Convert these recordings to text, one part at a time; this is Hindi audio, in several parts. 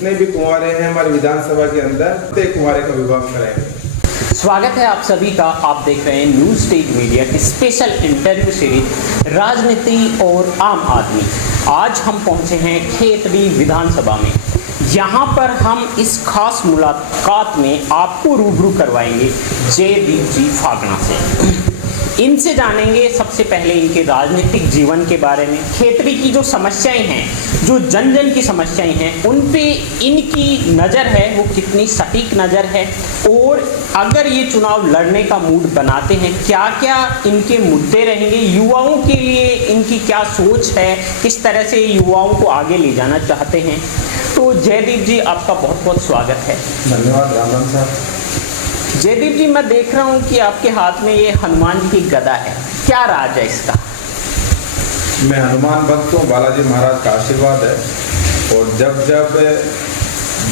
जितने भी कुंवारे हैं हमारे विधानसभा के अंदर प्रत्येक कुंवारे का विवाह कराएंगे। स्वागत है आप सभी का। आप देख रहे हैं न्यूज स्टेज मीडिया की स्पेशल इंटरव्यू सीरीज राजनीति और आम आदमी। आज हम पहुंचे हैं खेतड़ी विधानसभा में। यहाँ पर हम इस खास मुलाकात में आपको रूबरू करवाएंगे जयदीप जी फागना से। इनसे जानेंगे सबसे पहले इनके राजनीतिक जीवन के बारे में, खेतड़ी की जो समस्याएं हैं, जो जन जन की समस्याएं हैं, उन पे इनकी नज़र है वो कितनी सटीक नज़र है, और अगर ये चुनाव लड़ने का मूड बनाते हैं क्या क्या इनके मुद्दे रहेंगे, युवाओं के लिए इनकी क्या सोच है, किस तरह से युवाओं को आगे ले जाना चाहते हैं। तो जयदीप जी आपका बहुत बहुत स्वागत है। धन्यवाद राम राम साहब। जयदीप जी मैं देख रहा हूँ कि आपके हाथ में ये हनुमान जी की गदा है, क्या राज है इसका? मैं हनुमान भक्त हूँ, बालाजी महाराज का आशीर्वाद है, और जब जब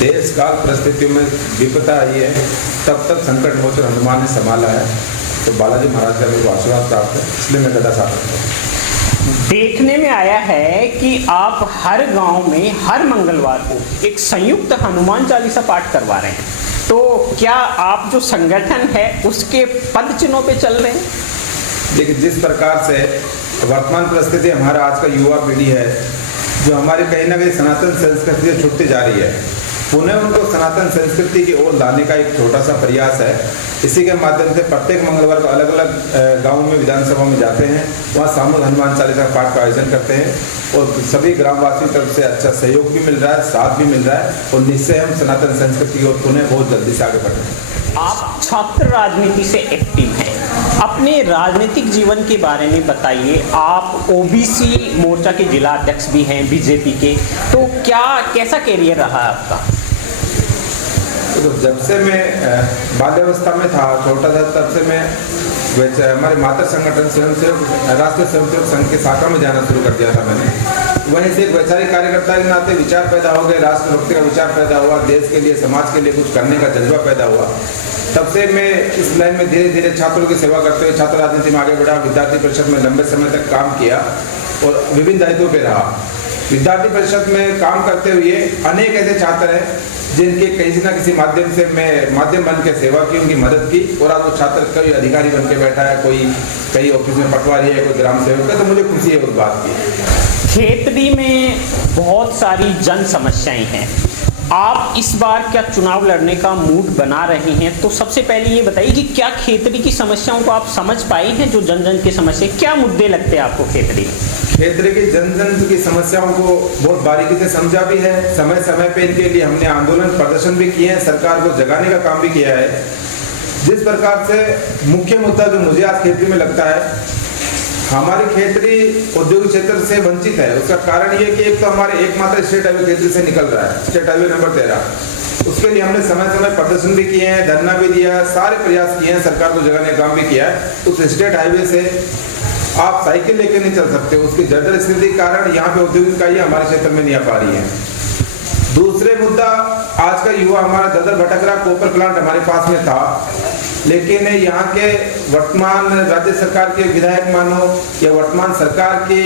देश काल परिस्थितियों में विपदा आई है तब तक संकट मोचन हनुमान ने संभाला है, तो बालाजी महाराज का मेरे को आशीर्वाद प्राप्त है, इसलिए मैं गदा साथ रखता हूँ। देखने में आया है कि आप हर गांव में हर मंगलवार को एक संयुक्त हनुमान चालीसा पाठ करवा रहे हैं, तो क्या आप जो संगठन है उसके पद चिन्हों पे चल रहे हैं? देखिए, जिस प्रकार से वर्तमान परिस्थिति हमारा आज का युवा पीढ़ी है, जो हमारी कहीं ना कहीं सनातन संस्कृति से छूटती जा रही है, पुनः उनको सनातन संस्कृति की ओर लाने का एक छोटा सा प्रयास है। इसी के माध्यम से प्रत्येक मंगलवार को अलग अलग गाँव में विधानसभा में जाते हैं, वहाँ सामूहिक हनुमान चालीसा पाठ का आयोजन करते हैं, और सभी ग्रामवासियों तरफ से अच्छा सहयोग भी मिल रहा है, साथ भी मिल रहा है, और निश्चय हम सनातन संस्कृति की ओर पुनः बहुत जल्दी से आगे बढ़ रहे हैं। आप छात्र राजनीति से एक्टिव हैं, अपने राजनीतिक जीवन के बारे में बताइए। आप ओबीसी मोर्चा के जिला अध्यक्ष भी हैं बीजेपी के, तो कैसा कैरियर रहा है आपका? तो जब से मैं बाल्यावस्था में था, छोटा था, तब से मैं हमारे मातृ संगठन राष्ट्रीय स्वयंसेवक संघ के शाखा में जाना शुरू कर दिया था मैंने। वहीं से एक वैचारिक कार्यकर्ता के नाते विचार पैदा हो गए, राष्ट्रभक्ति का विचार पैदा हुआ, देश के लिए समाज के लिए कुछ करने का जज्बा पैदा हुआ। तब से मैं इस लाइन में धीरे धीरे छात्रों की सेवा करते हुए छात्र राजनीति में आगे बढ़ा। विद्यार्थी परिषद में लंबे समय तक काम किया और विभिन्न दायित्वों पर रहा। विद्यार्थी परिषद में काम करते हुए अनेक ऐसे छात्र हैं जिनके किसी न किसी माध्यम से मैं माध्यम बन के सेवा की, उनकी मदद की, और आज वो छात्र कोई अधिकारी बन के बैठा है, कोई कई ऑफिस में पटवारी है, कोई ग्राम सेवक है, तो मुझे खुशी है उस बात की। खेतड़ी में बहुत सारी जन समस्याएं हैं, आप इस बार क्या चुनाव लड़ने का मूड बना रहे हैं? तो सबसे पहले ये बताइए कि क्या खेतड़ी की समस्याओं को आप समझ पाए हैं? जो जन जन की समस्या, क्या मुद्दे लगते हैं आपको खेतड़ी में? क्षेत्र की जन जन की समस्याओं को बहुत बारीकी से समझा भी है। समय समय पे इनके लिए हमने आंदोलन प्रदर्शन भी किए हैं, सरकार को जगाने का काम भी किया है। जिस प्रकार से मुख्य मुद्दा जो मुझे आज खेतड़ी में लगता है, हमारी खेतड़ी औद्योगिक क्षेत्र से वंचित है। उसका कारण ये कि एक तो हमारे एकमात्र स्टेट हाईवे खेतड़ी से निकल रहा है, स्टेट हाईवे नंबर 13। उसके लिए हमने समय समय प्रदर्शन भी किए हैं, धरना भी दिया है, सारे प्रयास किए हैं, सरकार को जगाने का काम भी किया है। उस स्टेट हाईवे से आप साइकिल लेके नहीं चल सकते, उसकी जर्जर स्थिति के कारण यहाँ पे औद्योगिक इकाई हमारे क्षेत्र में नहीं आ पा रही है। दूसरे मुद्दा, आज का युवा हमारा ददर भटक रहा। कोपर प्लांट हमारे पास में था, लेकिन यहाँ के वर्तमान राज्य सरकार के विधायक मानो या वर्तमान सरकार की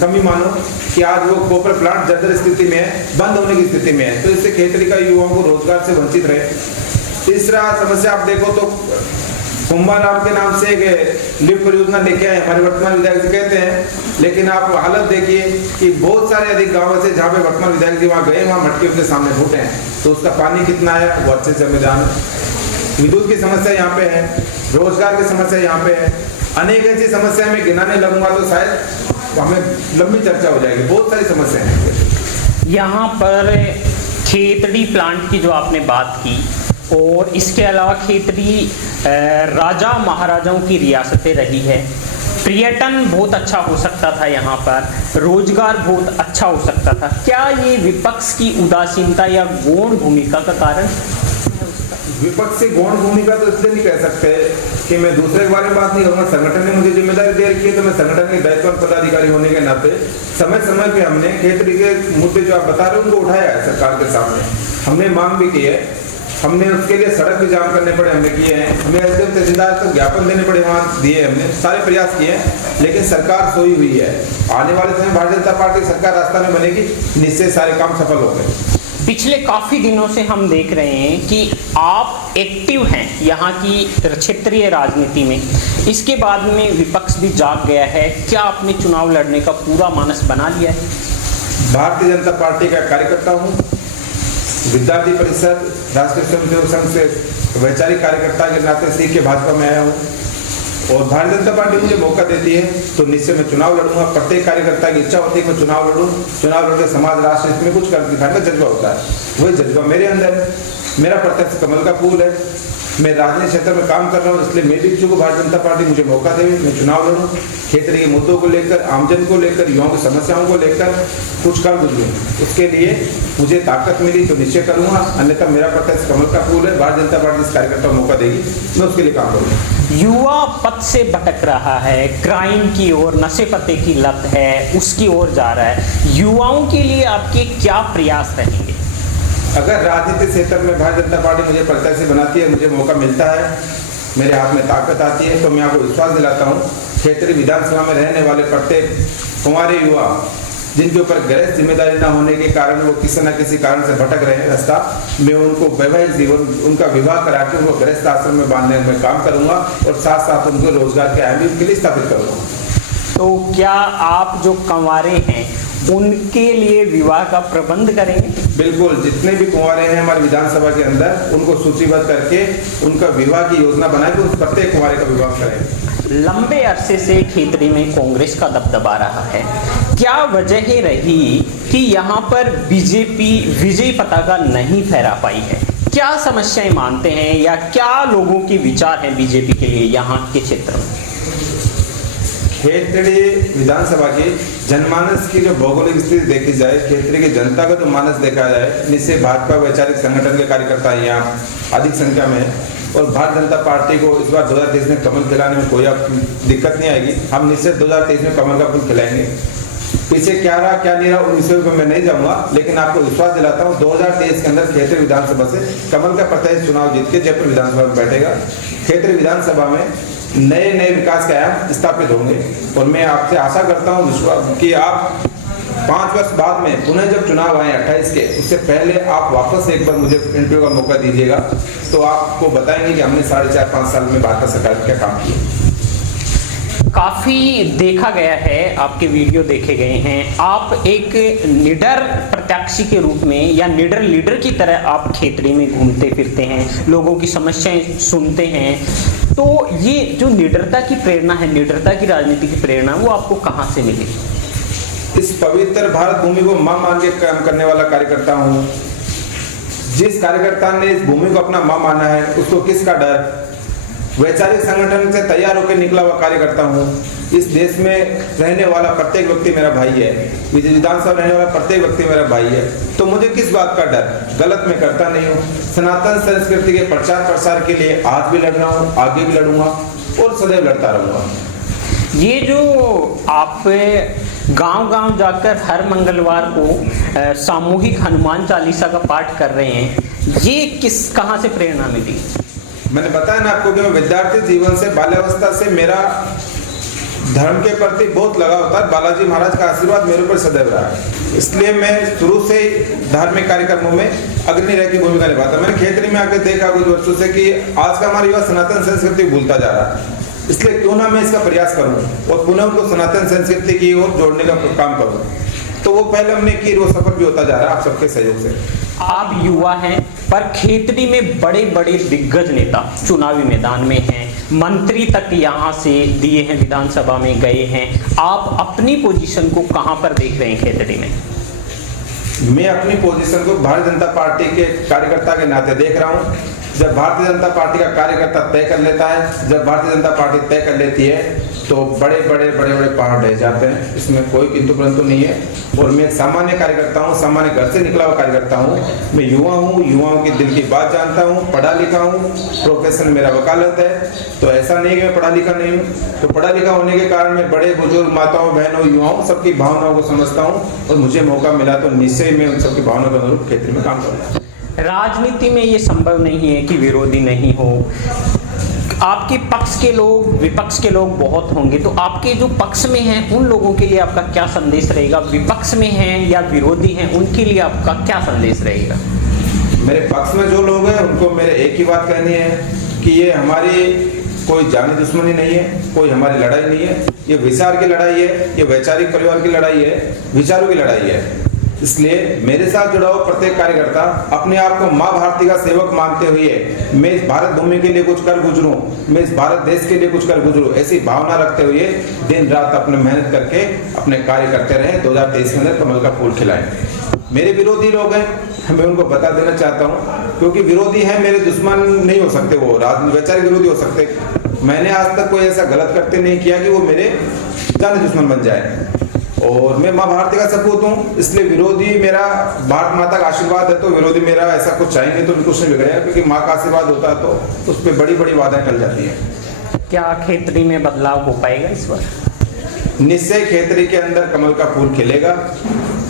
कमी मानो कि आज वो कोपर प्लांट जर्जर स्थिति में है, बंद होने की स्थिति में है, तो इससे खेतड़ी का युवाओं को रोजगार से वंचित रहे। तीसरा समस्या आप देखो तो कुंभाराम के नाम से एक लिफ्ट परियोजना लेके आए हमारे वर्तमान विधायक जी कहते हैं, लेकिन आप हालत देखिए कि बहुत सारे अधिक गाँव से जहाँ पे वर्तमान विधायक जी वहाँ गए, वहाँ मटके उनके सामने फूटे हैं, तो उसका पानी कितना है वो अच्छे से हमें जान। विद्युत की समस्या यहाँ पे है, रोजगार की समस्या यहाँ पे है, अनेक ऐसी समस्या में गिनाने लगूंगा तो शायद हमें लंबी चर्चा हो जाएगी। बहुत सारी समस्याएं हैं यहाँ पर। खेतड़ी प्लांट की जो आपने बात की, और इसके अलावा खेतड़ी राजा महाराजाओं की रियासतें रही है, पर्यटन बहुत अच्छा हो सकता था यहाँ पर, रोजगार बहुत अच्छा हो सकता था। क्या ये विपक्ष की उदासीनता या गौण भूमिका का कारण? विपक्ष से गौण भूमिका तो इसलिए नहीं कह सकते कि मैं दूसरे के बारे में बात नहीं करूँगा। संगठन ने मुझे जिम्मेदारी दे रखी है, तो मैं संगठन के दायित्ववान पदाधिकारी होने के नाते समय समय पे हमने खेतड़ी के मुद्दे जो आप बता रहे हैं उनको उठाया है सरकार के सामने। हमने मांग भी की है, हमने उसके लिए सड़क भी जाम करने पड़े, हमने किए हैं, हमें एसडीएम तहसीलदार तक ज्ञापन देने पड़े, वहाँ दिए, हमने सारे प्रयास किए हैं, लेकिन सरकार सोई हुई है। आने वाले समय भारतीय जनता पार्टी सरकार रास्ता में बनेगी, निश्चय सारे काम सफल हो गए। पिछले काफ़ी दिनों से हम देख रहे हैं कि आप एक्टिव हैं यहाँ की क्षेत्रीय राजनीति में। इसके बाद में विपक्ष भी जाग गया है, क्या आपने चुनाव लड़ने का पूरा मानस बना लिया है? भारतीय जनता पार्टी का कार्यकर्ता हूँ, विद्यार्थी परिषद, राष्ट्रीय स्वयंसेवक संघ से वैचारिक कार्यकर्ता के नाते सीख के भाजपा में आया हूँ और भारतीय जनता पार्टी मुझे मौका देती है तो निश्चय मैं चुनाव लड़ूंगा। प्रत्येक कार्यकर्ता की इच्छा होती है कि मैं चुनाव लड़ूं, चुनाव लड़के समाज राष्ट्र हित में कुछ कर दिखाने का जज्बा होता है, वही जज्बा मेरे अंदर है। मेरा प्रत्यक्ष कमल का फूल है, मैं राजनीतिक क्षेत्र में काम कर रहा हूँ, इसलिए मैं भी इच्छुक हूँ भारतीय जनता पार्टी मुझे मौका दे, मैं चुनाव लड़ूँ, क्षेत्र के मुद्दों को लेकर, आमजन को लेकर, युवाओं की समस्याओं को लेकर कुछ कर गुजरूँ। उसके लिए मुझे ताकत मिली तो निश्चय करूँगा, अन्यथा मेरा प्रत्यक्ष कमल का फूल है। भारतीय जनता पार्टी इस कार्यकर्ता को मौका देगी, मैं उसके लिए काम करूँगा। युवा पथ से भटक रहा है, क्राइम की ओर, नशे पत्ते की लत है, उसकी ओर जा रहा है। युवाओं के लिए आपके क्या प्रयास रहेंगे? अगर राजनीतिक क्षेत्र में भारतीय जनता पार्टी मुझे प्रत्याशी बनाती है, मुझे मौका मिलता है, मेरे हाथ में ताकत आती है, तो मैं आपको विश्वास दिलाता हूँ क्षेत्रीय विधानसभा में रहने वाले प्रत्येक कुंवारे युवा जिनके ऊपर गैर जिम्मेदारी न होने के कारण वो किसी न किसी कारण से भटक रहे हैं रास्ता, मैं उनको वैवाहिक जीवन, उनका विवाह करा के उनको गृहस्थ आश्रम में बांधने में काम करूँगा और साथ साथ उनको रोजगार के अहम के लिए स्थापित करूँगा। तो क्या आप जो कंवारे हैं उनके लिए विवाह का प्रबंध करेंगे? बिल्कुल, जितने भी कुंवारे हैं हमारे विधानसभा के अंदर उनको सूचीबद्ध करके उनका विवाह की योजना बनाए तो प्रत्येक कुंवारे का विवाह करेंगे। लंबे अरसे से खेतड़ी में कांग्रेस का दबदबा रहा है, क्या वजह रही कि यहाँ पर बीजेपी विजय पताका नहीं फहरा पाई है? क्या समस्याएं मानते हैं या क्या लोगों के विचार हैं बीजेपी के लिए यहाँ के क्षेत्र में? खेतड़ी विधानसभा की जनमानस की जो भौगोलिक स्थिति देखी जाए, खेतड़ी की जनता का जो मानस देखा जाए, निश्चय भाजपा वैचारिक संगठन के कार्यकर्ता यहाँ अधिक संख्या में है और भारतीय जनता पार्टी को इस बार 2023 में कमल खिलाने में कोई दिक्कत नहीं आएगी। हम निश्चित 2023 में कमल का फूल खिलाएंगे। पीछे क्या रहा क्या नहीं रहा उन विषयों पर मैं नहीं जाऊंगा, लेकिन आपको विश्वास दिलाता हूँ 2023 के अंदर खेतड़ी विधानसभा से कमल का प्रत्याशी चुनाव जीत के जयपुर विधानसभा में बैठेगा। खेतड़ी विधानसभा में नए नए विकास के आयाम स्थापित होंगे और मैं आपसे आशा करता हूँ विश्वास कि आप 5 वर्ष बाद में पुनः जब चुनाव आए 28 के, उससे पहले आप वापस एक बार मुझे इंटरव्यू का मौका दीजिएगा तो आपको बताएंगे कि हमने 4.5-5 साल में भाजपा सरकार क्या काम किया। काफ़ी देखा गया है, आपके वीडियो देखे गए हैं, आप एक निडर प्रत्याशी के रूप में या निडर लीडर की तरह आप खेतड़ी में घूमते फिरते हैं, लोगों की समस्याएं सुनते हैं। तो ये जो निडरता की प्रेरणा है, निडरता की राजनीति की प्रेरणा, वो आपको कहाँ से मिली? इस पवित्र भारत भूमि को मां मान के काम करने वाला कार्यकर्ता हूँ। जिस कार्यकर्ता ने इस भूमि को अपना मां माना है उसको किसका डर? वैचारिक संगठन से तैयार होकर निकला हुआ कार्यकर्ता हूँ। इस देश में रहने वाला प्रत्येक व्यक्ति मेरा भाई है, विधानसभा रहने वाला प्रत्येक व्यक्ति मेरा भाई है, तो मुझे किस बात का डर? गलत मैं करता नहीं हूँ। सनातन संस्कृति के प्रचार प्रसार के लिए आज भी लड़ रहा हूँ, आगे भी लड़ूंगा और सदैव लड़ता रहूंगा। ये जो आप गांव-गांव जाकर हर मंगलवार को सामूहिक हनुमान चालीसा का पाठ कर रहे हैं, ये कहाँ से प्रेरणा मिली? मैंने बताया ना आपको कि मैं विद्यार्थी जीवन से, बाल्यावस्था से मेरा धर्म के प्रति बहुत लगाव होता है। बालाजी महाराज का आशीर्वाद मेरे ऊपर सदैव रहा है, इसलिए मैं शुरू से धार्मिक कार्यक्रमों में अग्नि रह की भूमिका निभाता। मैंने खेतड़ी में आकर देखा कुछ वर्षों से कि आज का हमारा युवा सनातन संस्कृति भूलता जा रहा है, इसलिए क्यों ना मैं इसका प्रयास करूं और पुनः उनको सनातन संस्कृति की ओर जोड़ने का काम करूं। तो वो पहले हमने की, वो सफल भी होता जा रहा है आप सबके सहयोग से। आप युवा हैं पर खेतड़ी में बड़े बड़े दिग्गज नेता चुनावी मैदान में हैं, मंत्री तक यहाँ से दिए हैं, विधानसभा में गए हैं। आप अपनी पोजीशन को कहाँ पर देख रहे हैं खेतड़ी में? मैं अपनी पोजीशन को भारतीय जनता पार्टी के कार्यकर्ता के नाते देख रहा हूँ। जब भारतीय जनता पार्टी का कार्यकर्ता तय कर लेता है, जब भारतीय जनता पार्टी तय कर लेती है तो बड़े बड़े पहाड़ ढह जाते हैं, इसमें कोई किंतु परंतु नहीं है। और मैं एक सामान्य कार्यकर्ता हूँ, सामान्य घर से निकला हुआ कार्यकर्ता हूँ। मैं युवा हूँ, युवाओं के दिल की बात जानता हूँ, पढ़ा लिखा हूँ, प्रोफेशन मेरा वकालत है। तो ऐसा नहीं कि मैं पढ़ा लिखा नहीं हूँ, तो पढ़ा लिखा होने के कारण मैं बड़े बुजुर्ग माताओं, बहनों, युवाओं सबकी भावनाओं को समझता हूँ और मुझे मौका मिला तो निश्चय मैं उन सबकी भावनाओं के अनुरूप क्षेत्र में काम करूँगा। राजनीति में ये संभव नहीं है कि विरोधी नहीं हो। आपके पक्ष के लोग, विपक्ष के लोग बहुत होंगे, तो आपके जो पक्ष में हैं उन लोगों के लिए आपका क्या संदेश रहेगा, विपक्ष में हैं या विरोधी हैं उनके लिए आपका क्या संदेश रहेगा? मेरे पक्ष में जो लोग हैं उनको मेरे एक ही बात कहनी है कि ये हमारी कोई जानी दुश्मनी नहीं है, कोई हमारी लड़ाई नहीं है, ये विचार की लड़ाई है, ये वैचारिक परिवार की लड़ाई है, विचारों की लड़ाई है। इसलिए मेरे साथ जुड़ा हुआ प्रत्येक कार्यकर्ता अपने आप को माँ भारती का सेवक मानते हुए मैं इस भारत भूमि के लिए कुछ कर गुजरूं, मैं इस भारत देश के लिए कुछ कर गुजरूं, ऐसी भावना रखते हुए दिन रात अपने मेहनत करके अपने कार्य करते रहे। 2023 के अंदर कमल का फूल खिलाएं। मेरे विरोधी लोग हैं, मैं उनको बता देना चाहता हूँ, क्योंकि विरोधी हैं मेरे दुश्मन नहीं हो सकते, वो वैचारिक विरोधी हो सकते। मैंने आज तक कोई ऐसा गलत करते नहीं किया कि वो मेरे जाने दुश्मन बन जाए, और मैं माँ भारती का सपूत हूँ। इसलिए विरोधी मेरा भारत माता का आशीर्वाद है, तो विरोधी मेरा ऐसा कुछ चाहेंगे तो कुछ नहीं बिगड़ेगा, क्योंकि माँ का आशीर्वाद होता है तो उस पर बड़ी बड़ी बाधाएं टल जाती है। क्या खेतड़ी में बदलाव हो पाएगा इस बार? निश्चय खेतड़ी के अंदर कमल का फूल खिलेगा,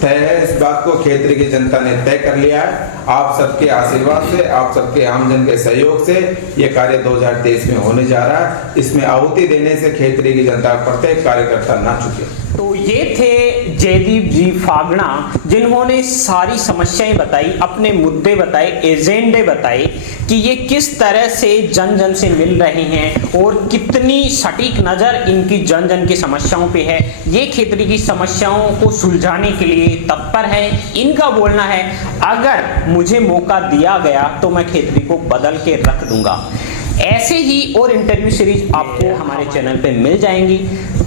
तय है। इस बात को खेतड़ी की जनता ने तय कर लिया है। आप सबके आशीर्वाद से, आप सबके आमजन के सहयोग से ये कार्य 2023 में होने जा रहा है। इसमें आहुति देने से खेतड़ी की जनता प्रत्येक कार्यकर्ता ना चुके। तो ये थे जयदीप जी फागड़ा, जिन्होंने सारी समस्याएं बताई, अपने मुद्दे बताए, एजेंडे बताए कि ये किस तरह से जन जन से मिल रहे हैं और कितनी सटीक नज़र इनकी जन जन की समस्याओं पे है। ये खेतड़ी की समस्याओं को सुलझाने के लिए तत्पर है। इनका बोलना है अगर मुझे मौका दिया गया तो मैं खेतड़ी को बदल के रख दूंगा। ऐसे ही और इंटरव्यू सीरीज आपको हमारे चैनल पे मिल जाएंगी।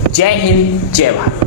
जय हिंद, जय भारत।